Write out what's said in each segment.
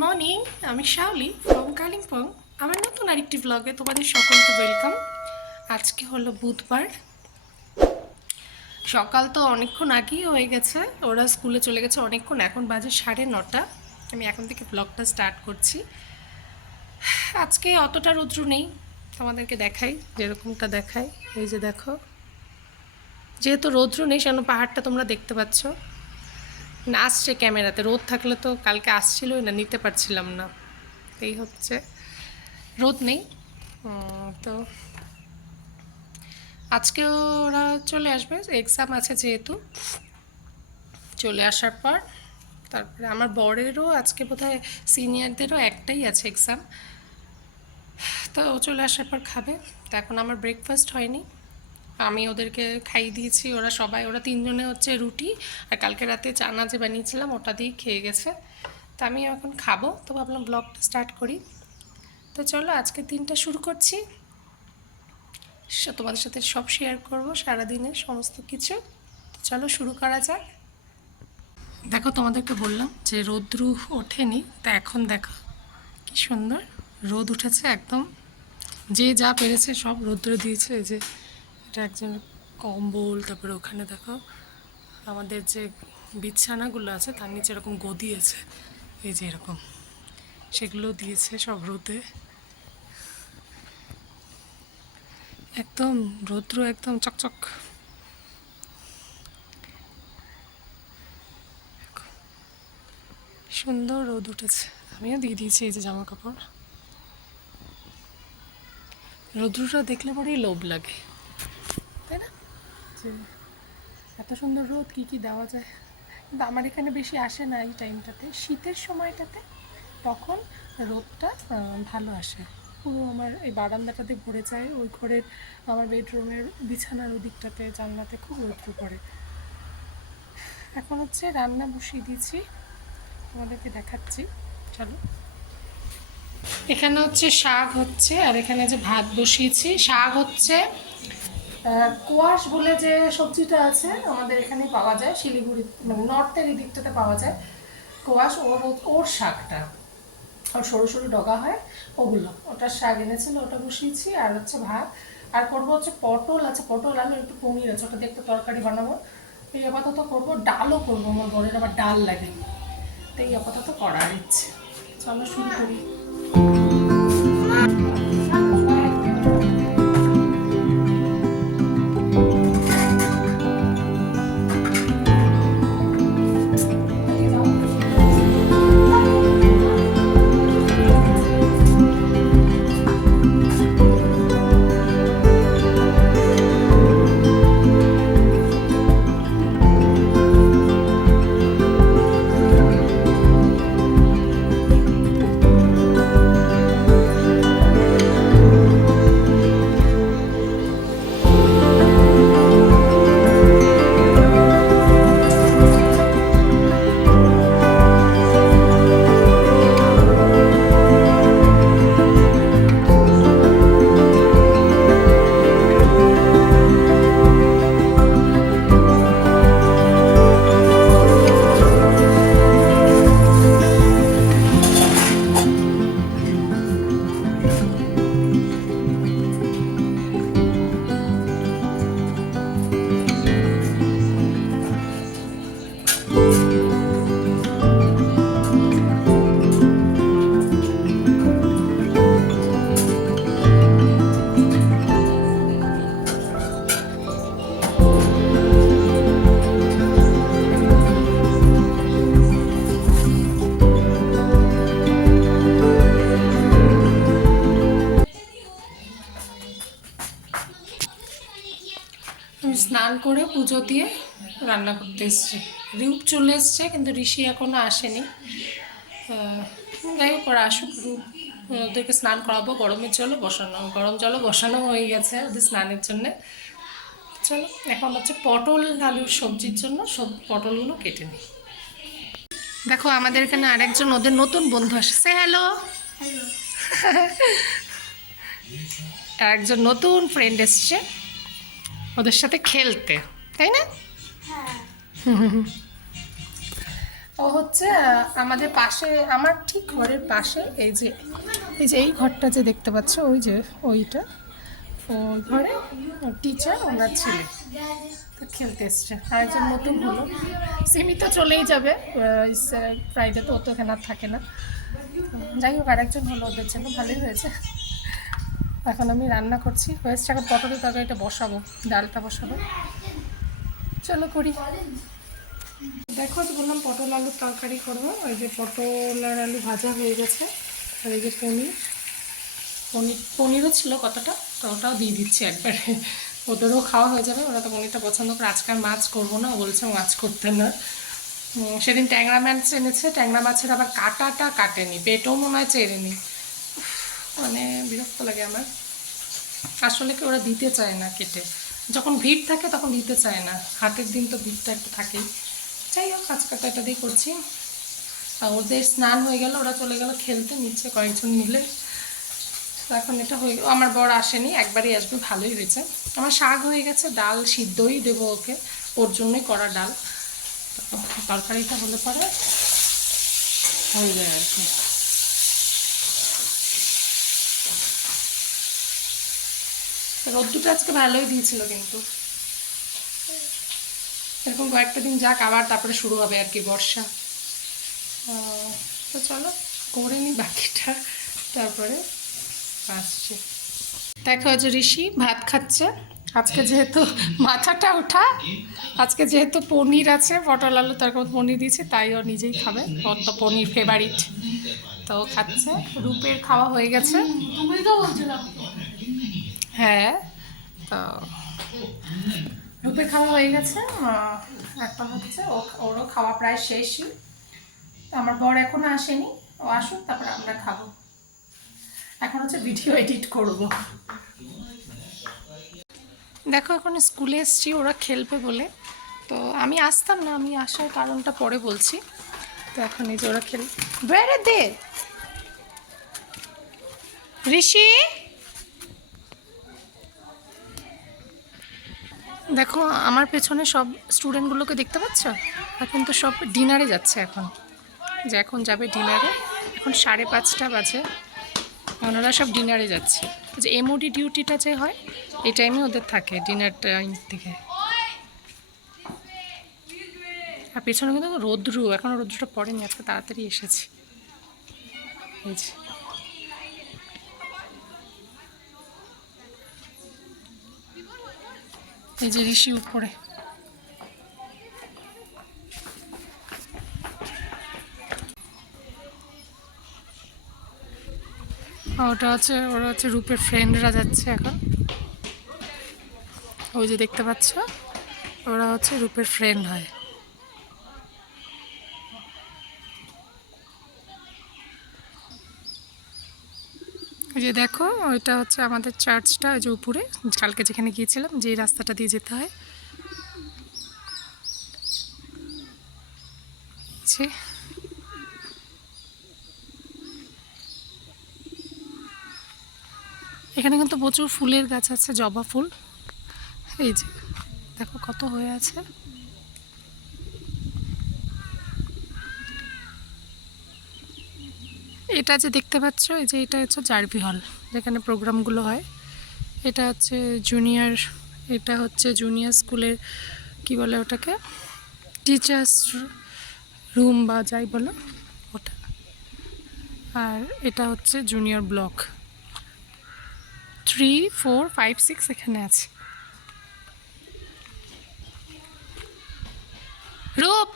Morning, আমি Shaoli from Kalimpong. আমার নতুন আরেকটি ব্লগে তোমাদের সকলকে ওয়েলকাম। আজকে হলো বুধবার, সকাল তো অনেকক্ষণ আগেই হয়ে গেছে, ওরা স্কুলে চলে গেছে অনেকক্ষণ, এখন বাজে 9:30। আমি এখন থেকে ব্লগটা স্টার্ট করছি। আজকে অতটা রৌদ্র নেই, তোমাদেরকে দেখাই, যেরকমটা দেখাই এই যে দেখো, যেহেতু রৌদ্র নেই সেজন্য পাহাড়টা তোমরা দেখতে পাচ্ছ না, আসছে ক্যামেরাতে। রোদ থাকলে তো কালকে আসছিলই না, নিতে পারছিলাম না। এই হচ্ছে, রোদ নেই। তো আজকে ওরা চলে আসবে, এক্সাম আছে যেহেতু। চলে আসার পর তারপরে আমার বরেরও আজকে বোধহয় সিনিয়রদেরও একটাই আছে এক্সাম, তো ও চলে আসার পর খাবে। তো এখন আমার ব্রেকফাস্ট হয়নি, আমি ওদেরকে খাইয়ে দিয়েছি। ওরা তিনজনে হচ্ছে রুটি আর কালকে রাতে চানা যে বানিয়েছিলাম ওটা দিয়ে খেয়ে গেছে। তো আমি এখন খাবো, তো ভাবলাম ব্লগটা স্টার্ট করি। তো চলো আজকের দিনটা শুরু করছি, তোমাদের সাথে সব শেয়ার করব, সারাদিনের সমস্ত কিছু। তো চলো শুরু করা যাক। দেখো, তোমাদেরকে বললাম যে রোদ্রু ওঠেনি, তা এখন দেখো কি সুন্দর রোদ উঠেছে একদম। যে যা পেরেছে সব রৌদ্র দিয়েছে। এই যে এটা একজন কম্বল, তারপরে ওখানে দেখো আমাদের যে বিছানাগুলো আছে তার নিচে এরকম গদি আছে, এই যে এরকম, সেগুলো দিয়েছে সব রোদে। একদম রৌদ্র একদম চকচক। সুন্দর রোদ উঠেছে, আমিও দিয়ে দিয়েছি এই যে জামা কাপড়। রৌদ্রটা দেখলে পরেই লোভ লাগে, তাই না? যে এত সুন্দর রোদ, কী কী দেওয়া যায়। কিন্তু আমার এখানে বেশি আসে না এই টাইমটাতে, শীতের সময়টাতে তখন রোদটা ভালো আসে। পুরো আমার এই বারান্দাটাতে ভরে যায়, ওই ঘরের আমার বেডরুমের বিছানার ওদিকটাতে জানলাতে খুব রৌদ্র পড়ে। এখন হচ্ছে রান্না বসিয়ে দিয়েছি, তোমাদেরকে দেখাচ্ছি, চলো। এখানে হচ্ছে শাক হচ্ছে, আর এখানে যে ভাত বসিয়েছি। শাক হচ্ছে কোয়াশ বলে যে সবজিটা আছে আমাদের এখানে পাওয়া যায়, শিলিগুড়ি মানে নর্থের এই দিকটাতে পাওয়া যায় কোয়াশ। ওর শাকটা, আর সরু সরু ডগা হয় ওগুলো, ওটার শাক এনেছিল, ওটা বসিয়েছি। আর হচ্ছে ভাত, আর করবো হচ্ছে পটল আছে, পটল আলু একটু পনির আছে, ওটা দিয়ে একটা তরকারি বানাবো। এই আপাতত করবো, ডালও করবো, আমার বরের আবার ডাল লাগে, তো এই আপাতত করার ইচ্ছে। চলো শুরু করি। আমি স্নান করে পুজো দিয়ে রান্না করতে এসছি। রূপ চলে এসছে কিন্তু ঋষি এখনও আসেনি। যাই হোক, ওরা আসুক, রূপ ওদেরকে স্নান করাবো। গরম জলও বসানো হয়ে গেছে ওদের স্নানের জন্যে। চলো এখন হচ্ছে পটল আলুর সবজির জন্য সব পটলগুলো কেটে নিই। দেখো আমাদের এখানে আরেকজন ওদের নতুন বন্ধু আসছে, হ্যালো। একজন নতুন ফ্রেন্ড এসছে ওদের সাথে খেলতে, তাই না? ও হচ্ছে আমাদের পাশে, আমার ঠিক ঘরের পাশে এই যে এই ঘরটা যে দেখতে পাচ্ছ, ওই যে ওইটা, ওই ঘরে টিচার ওনার ছেলে তো খেলতে এসছে। আর একজন নতুন হলো, সিমি তো চলেই যাবে ফ্রাইডে, তো ও তো এখানে আর থাকে না। যাই হোক, আরেকজন হলো ওদের জন্য, ভালোই হয়েছে। এখন আমি রান্না করছি, হয়েছে এখন পটলের তরকারিটা বসাবো, ডালটা বসাবো, চলো করি। দেখো, তো বললাম পটল আলুর তরকারি করবো। ওই যে পটল আর আলু ভাজা হয়ে গেছে, আর এই যে পনিরও ছিল কতটা, তো ওটাও দিয়ে দিচ্ছি একবারে, ওদেরও খাওয়া হয়ে যাবে। ওরা তো পনিরটা পছন্দ করে। আজকাল মাছ করবো না, বলছে মাছ করতে না। সেদিন ট্যাংরা মাছ এনেছে, ট্যাংরা মাছের আবার কাটাটা কাটেনি, পেটও মনে হয় চেড়েনি। মানে বিরক্ত লাগে আমার, আসলে কি ওরা দিতে চায় না কেটে, যখন ভিড় থাকে তখন দিতে চায় না, হাটের দিন তো ভিড়টা একটু থাকেই। যাই হোক, আজকালটা এটা দিয়ে করছি। আর ওদের স্নান হয়ে গেল, ওরা চলে গেল খেলতে নিচে কয়েকজন মিলে। তো এখন এটা হয়ে গেল, আমার বর আসেনি, একবারই আসবে, ভালোই হয়েছে। আমার শাক হয়ে গেছে, ডাল সিদ্ধই দেবো ওকে, ওর জন্যই করা ডাল। তরকারিটা হলে পরে হয়ে যায় আর কি। রোদ্দুটা আজকে ভালোই দিয়েছিল, কিন্তু এরকম কয়েকটা দিন যাক, আবার তারপরে শুরু হবে আর কি বর্ষা। তো চলো করে নিই বাকিটা, তারপরে আসছি। দেখো যে ঋষি ভাত খাচ্ছে। আজকে যেহেতু মাথাটা ওঠা, আজকে যেহেতু পনির আছে, পটল আলু তরকারি পনির দিয়েছে, তাই ও নিজেই খাবে, ওর তো পনির ফেভারিট, তো ও খাচ্ছে। রূপের খাওয়া হয়ে গেছে। হ্যাঁ, তো রূপের খাওয়া হয়ে গেছে। একটা হচ্ছে ওরও খাওয়া প্রায় শেষই। আমার বর এখনো আসেনি, ও আসুক তারপরে আমরা খাবো। এখন হচ্ছে ভিডিও এডিট করব। দেখো, এখন স্কুলে এসছি ওরা খেলবে বলে, তো আমি আসতাম না, আমি আসার কারণটা পরে বলছি। তো এখন এই যে ওরা বেড়ে দে ঋষি। দেখো, আমার পেছনে সব স্টুডেন্টগুলোকে দেখতে পাচ্ছ, আর কিন্তু সব ডিনারে যাচ্ছে এখন, যে এখন যাবে ডিনারে। এখন 5:30 বাজে, ওনারা সব ডিনারে যাচ্ছে। যে এমওডি ডিউটিটা যে হয়, এই টাইমে ওদের থাকে, ডিনার টাইম থেকে। আর পেছনে কিন্তু রৌদ্রু, এখনও রৌদ্রটা পড়েনি, আজকে তাড়াতাড়ি এসেছি। এই যে এই যে ঋষি উপরে। ওটা হচ্ছে, ওরা হচ্ছে রূপের ফ্রেন্ডরা যাচ্ছে এখন, ওই যে দেখতে পাচ্ছ, ওরা হচ্ছে রূপের ফ্রেন্ড হয়। এই যে দেখো, ওইটা হচ্ছে আমাদের চার্চটা, ওই যে উপরে কালকে যেখানে গিয়েছিলাম, যেই রাস্তাটা দিয়ে যেতে হয়। এখানে কিন্তু প্রচুর ফুলের গাছ আছে, জবা ফুল। এই যে দেখো কত হয়ে আছে। এটা যে দেখতে পাচ্ছ, এই যে এটা হচ্ছে জারভি হল, যেখানে প্রোগ্রামগুলো হয়। এটা হচ্ছে জুনিয়র, এটা হচ্ছে জুনিয়র স্কুলের কি বলে ওটাকে, টিচার্স রুম বা যাই বলো ওটা। আর এটা হচ্ছে জুনিয়র ব্লক 3, 4, 5, 6 এখানে আছে। রূপ,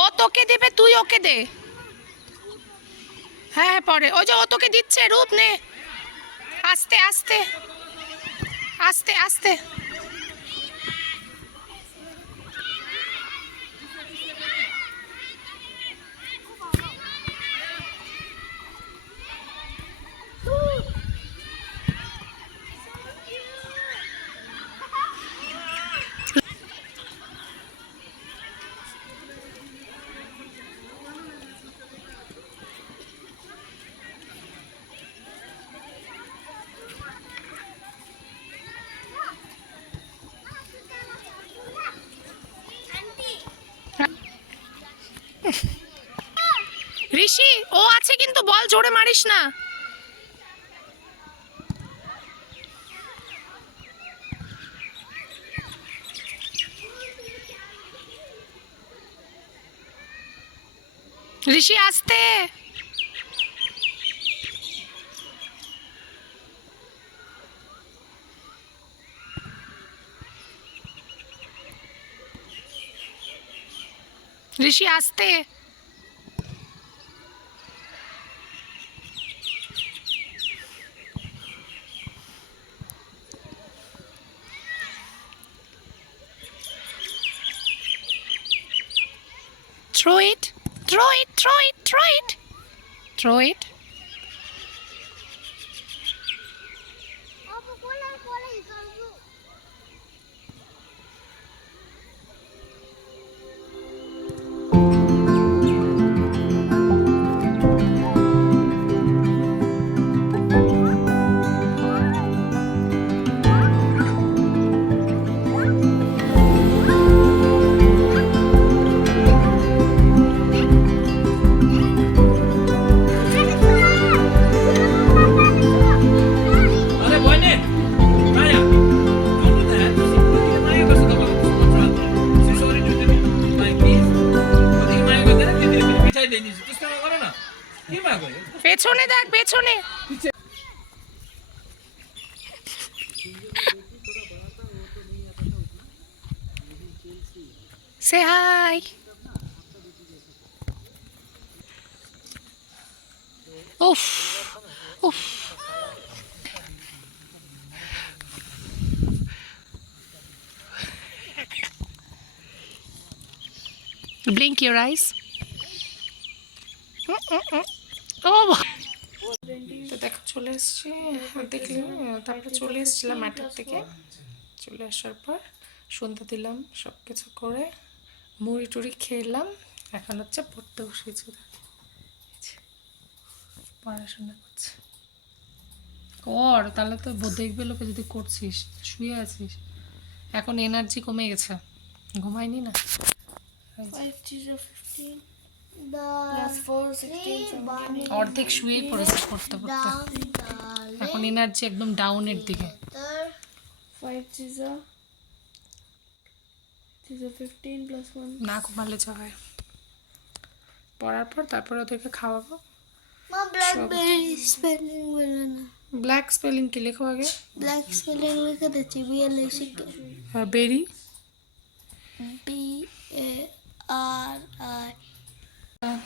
ও তোকে দেবে, তুই ওকে দে। হ্যাঁ হ্যাঁ, পরে ওই যে ও তোকে দিচ্ছে, রূপ নে, আস্তে আস্তে আস্তে আস্তে। ঋষি ও আছে কিন্তু বল জোরে মারিস না। ঋষি আসতে। ঋষি আসতে। Throw it, throw it, throw it, throw it, throw it. পেছনে দেখ, পেছনে। Say hi. Oof. Oof. Blink your eyes. Oh. তো দেখো চলে এসছি, দেখলে তারপরে চলে এসেছিলাম মাঠের থেকে। চলে আসার পর সন্ধ্যা দিলাম, সব কিছু করে মুড়ি টুড়ি খেলাম। এখন হচ্ছে পড়তে বসেছি, পড়াশোনা করছে। কর, তাহলে তো দেখবে লোকে যদি করছিস, শুয়ে আছিস। এখন এনার্জি কমে গেছে, ঘুমায়নি না। অর্ধেক শুয়েই পড়েছে পড়তে পড়তে, এখন এনার্জি একদম ডাউনের দিকে। 15 না ঘুমালে যা হয়। পড়ার পর তারপর ওদেরকে খাওয়াবো। ব্ল্যাক স্পেলিং কি লেখো আগে? ব্ল্যাক স্পেলিং লিখে দিচ্ছি, BLACK। হ্যাঁ, বেরি, BARI।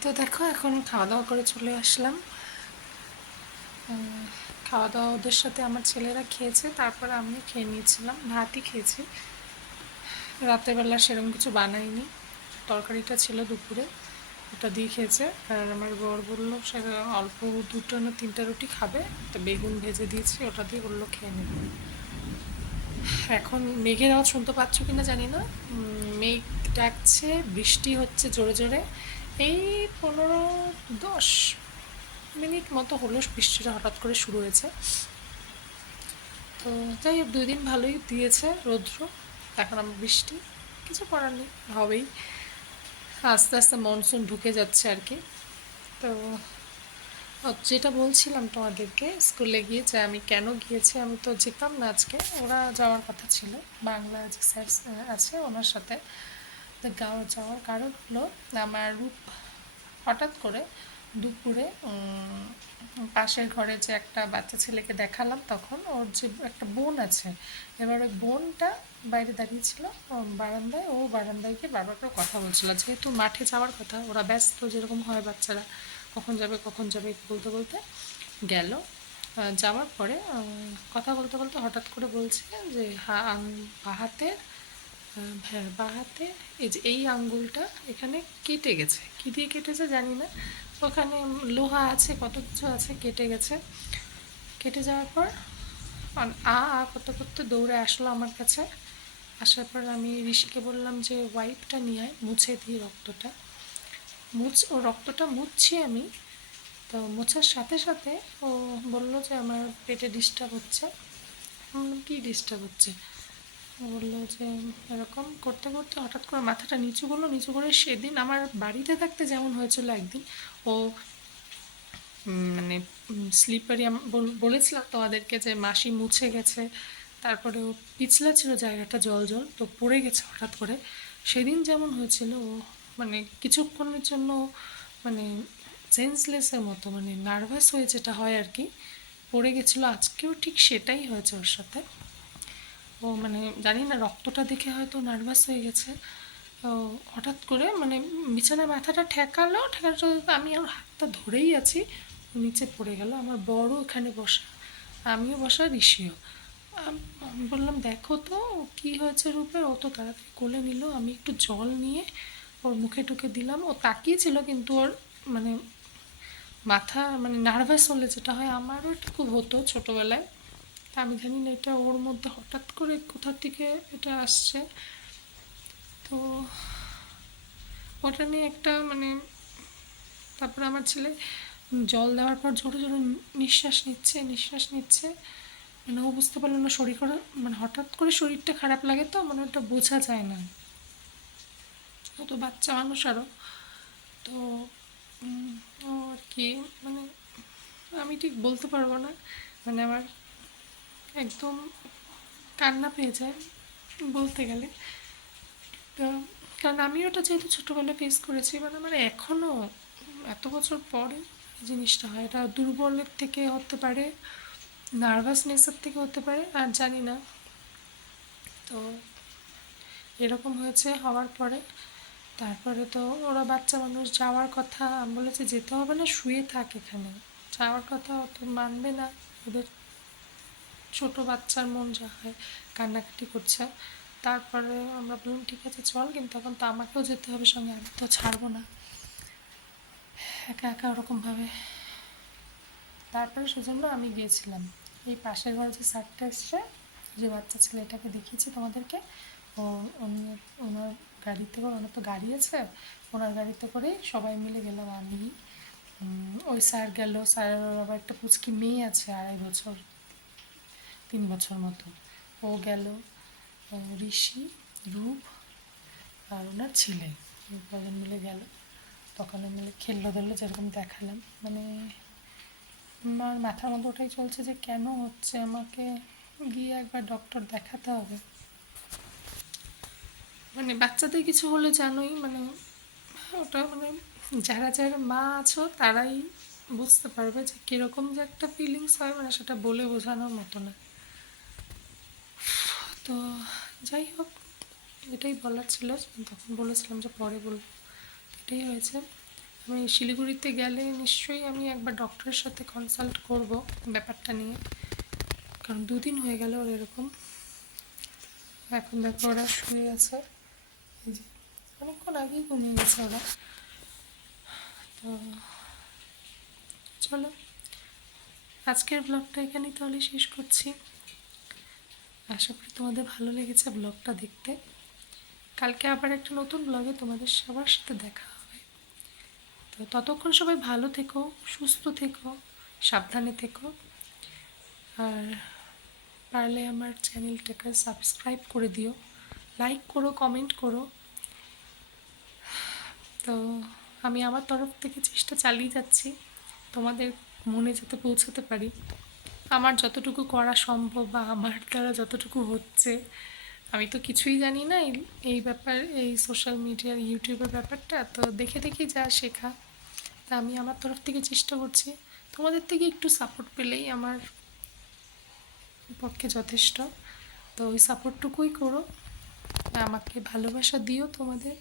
তো দেখো এখন খাওয়া দাওয়া করে চলে আসলাম। খাওয়া দাওয়া ওদের সাথে আমার ছেলেরা খেয়েছে, তারপর আমি খেয়ে নিয়েছিলাম, ভাতই খেয়েছি। রাত্রেবেলা সেরকম কিছু বানাইনি, তরকারিটা ছিল দুপুরে, ওটা দিয়ে খেয়েছে। আর আমার বর বললো সে অল্প 2টা না 3টা রুটি খাবে, তো বেগুন ভেজে দিয়েছি, ওটা দিয়ে বললো খেয়ে নেবে। এখন মেঘের আওয়াজ শুনতে পাচ্ছ কিনা জানি না, মেঘ ডাকছে, বৃষ্টি হচ্ছে জোরে জোরে। এই 15-10 মিনিট মতো হলো বৃষ্টিটা হঠাৎ করে শুরু হয়েছে। তো যাই হোক, 2 দিন ভালোই দিয়েছে রৌদ্র, এখন আমার বৃষ্টি, কিছু করার নেই, হবেই। আস্তে আস্তে মনসুন ঢুকে যাচ্ছে আর কি। তো যেটা বলছিলাম তোমাদেরকে স্কুলে গিয়ে, যে আমি কেন গিয়েছি, আমি তো যেতাম না আজকে, ওরা যাওয়ার কথা ছিল, বাংলা যে স্যার আছে ওনার সাথে। তো যাওয়ার কারণ হলো, আমার রূপ হঠাৎ করে দুপুরে পাশের ঘরে যে একটা বাচ্চা ছেলেকে দেখালাম, তখন ওর যে একটা বোন আছে, এবার ওই বোনটা বাইরে দাঁড়িয়েছিল বারান্দায়, ও বারান্দায় গিয়ে বারবার করে কথা বলছিল, যেহেতু মাঠে যাওয়ার কথা, ওরা ব্যস্ত যেরকম হয় বাচ্চারা, কখন যাবে কখন যাবে বলতে বলতে গেল। যাওয়ার পরে কথা বলতে বলতে হঠাৎ করে বলছে যে বাহাতে, হ্যাঁ বাহাতে এই যে এই আঙ্গুলটা এখানে কেটে গেছে, কী দিয়ে কেটেছে জানি না, ওখানে লোহা আছে, কত কিছু আছে, কেটে গেছে। কেটে যাওয়ার পর করতে করতে দৌড়ে আসলো আমার কাছে। আসার পর আমি ঋষিকে বললাম যে ওয়াইপটা নিয়ে আয়, মুছে দিই রক্তটা। ও রক্তটা মুছছি আমি, তো মোছার সাথে সাথে ও বললো যে আমার পেটে ডিস্টার্ব হচ্ছে। কী ডিস্টার্ব হচ্ছে? বললো যে এরকম করতে করতে হঠাৎ করে মাথাটা নিচু করলো, নিচু করে সেদিন আমার বাড়িতে থাকতে যেমন হয়েছিল একদিন, ও মানে স্লিপারি বলেছিলাম তোমাদেরকে যে মাসি মুছে গেছে, তারপরে ও পিছলা ছিল জায়গাটা, জল জল তো পড়ে গেছে হঠাৎ করে। সেদিন যেমন হয়েছিল ও মানে কিছুক্ষণের জন্য মানে সেন্সলেসের মতো, মানে নার্ভাস হয়ে যেটা হয় আর কি, পড়ে গেছিলো। আজকেও ঠিক সেটাই হয়েছে ওর সাথে। ও মানে জানি না রক্তটা দেখে হয়তো নার্ভাস হয়ে গেছে। তো হঠাৎ করে মানে বিছানায় মাথাটা ঠেকালো, আমি ওর হাতটা ধরেই আছি, ও নিচে পড়ে গেল। আমার বড় এখানে বসা, আমিও বসা, ঋষিও। আমি বললাম দেখো তো কি হয়েছে রূপে। ও তো তাড়াতাড়ি কোলে নিল, আমি একটু জল নিয়ে ওর মুখে টুকে দিলাম। ও তাকিয়েছিল কিন্তু ওর মানে মাথা মানে নার্ভাস হলে যেটা হয়, আমারও একটু খুব হতো ছোটোবেলায়। তা আমি জানি না এটা ওর মধ্যে হঠাৎ করে কোথা থেকে এটা আসছে। তো ওটা নিয়ে একটা মানে, তারপরে আমার ছেলে জল দেওয়ার পর জোরে জোরে নিঃশ্বাস নিচ্ছে, মানে ও বুঝতে পারলো না শরীর খারাপ, মানে হঠাৎ করে শরীরটা খারাপ লাগে তো মানে ওটা বোঝা যায় না, ও তো বাচ্চা মানুষ আরও। তো ও আর কি মানে আমি ঠিক বলতে পারবো না, মানে আমার একদম কান্না পেয়ে যায় বলতে গেলে। তো কারণ আমি ওটা যেহেতু ছোটোবেলায় ফেস করেছি, মানে আমার এখনও এত বছর পরে এই জিনিসটা হয়। এটা দুর্বলের থেকে হতে পারে, নার্ভাসনেসের থেকে হতে পারে, আর জানি না। তো এরকম হয়েছে, হওয়ার পরে তারপরে তো ওরা বাচ্চা মানুষ, যাওয়ার কথা, আমি বলেছি যেতে হবে না, শুয়ে থাক এখানে, যাওয়ার কথা অত মানবে না। ওদের ছোট বাচ্চার মন যা হয়, কান্নাকাটি করছে। তারপরে আমরা বললাম ঠিক আছে চল, কিন্তু এখন তো আমাকেও যেতে হবে সঙ্গে, আমি তো ছাড়বো না একা একা ওরকমভাবে। তারপরে সেজন্য আমি গিয়েছিলাম। এই পাশের ঘরে যে স্যারটা এসছে, যে বাচ্চা ছেলেটাকে দেখিয়েছি তোমাদেরকে, ও উনি ওনার গাড়িতে করে, ওনার তো গাড়ি আছে, ওনার গাড়িতে করেই সবাই মিলে গেলাম। আমি ওই স্যার গেল, স্যারের আবার একটা পুচকি মেয়ে আছে 2.5 বছর 3 বছর মতো, ও গেল, ঋষি, রূপ আর ওনার ছেলে, এই কজন মিলে গেল। তখন মিলে খেললো ধরলো, যেরকম দেখালাম। মানে আমার মাথার মধ্যে ওটাই চলছে যে কেন হচ্ছে, আমাকে গিয়ে একবার ডক্টর দেখাতে হবে। মানে বাচ্চাদের কিছু হলে জানোই, মানে ওটা মানে যারা যারা মা আছো তারাই বুঝতে পারবে যে কীরকম যে একটা ফিলিংস হয়, মানে সেটা বলে বোঝানোর মতো না। তো যাই হোক, এটাই বলার ছিল, তখন বলেছিলাম যে পরে বলবো। এটাই হয়েছে। আমি শিলিগুড়িতে গেলে নিশ্চয়ই আমি একবার ডক্টরের সাথে কনসাল্ট করব ব্যাপারটা নিয়ে, কারণ 2 দিন হয়ে গেল ওর এরকম। এখন দেখো ওরা শুয়ে আছে, এই যে অনেকক্ষণ আগেই ঘুমিয়ে গেছে ওরা। তো চলো, আজকের ব্লগটা এখানেই তাহলে শেষ করছি। আশা করি তোমাদের ভালো লেগেছে ব্লগটা দেখতে। কালকে আবার একটা নতুন ব্লগে তোমাদের সবার সাথে দেখা হবে। তো ততক্ষণ সবাই ভালো থেকো, সুস্থ থেকো, সাবধানে থেকো। আর পারলে আমার চ্যানেলটাকে সাবস্ক্রাইব করে দিও, লাইক করো, কমেন্ট করো। তো আমি আমার তরফ থেকে চেষ্টা চালিয়ে যাচ্ছি তোমাদের মনে যাতে পৌঁছাতে পারি, আমার যতটুকু করা সম্ভব বা আমার দ্বারা যতটুকু হচ্ছে। আমি তো কিছুই জানি না এই ব্যাপার, এই সোশ্যাল মিডিয়ার ইউটিউবের ব্যাপারটা, তো দেখে দেখে যা শেখা, তা আমি আমার তরফ থেকে চেষ্টা করছি। তোমাদের থেকে একটু সাপোর্ট পেলেই আমার পক্ষে যথেষ্ট। তো ওই সাপোর্টটুকুই করো, আমাকে ভালোবাসা দিও তোমাদের,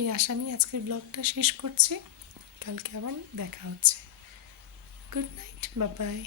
এই আশা নিয়ে আজকের ব্লগটা শেষ করছি। কালকে আবার দেখা হচ্ছে। Good night, bye bye.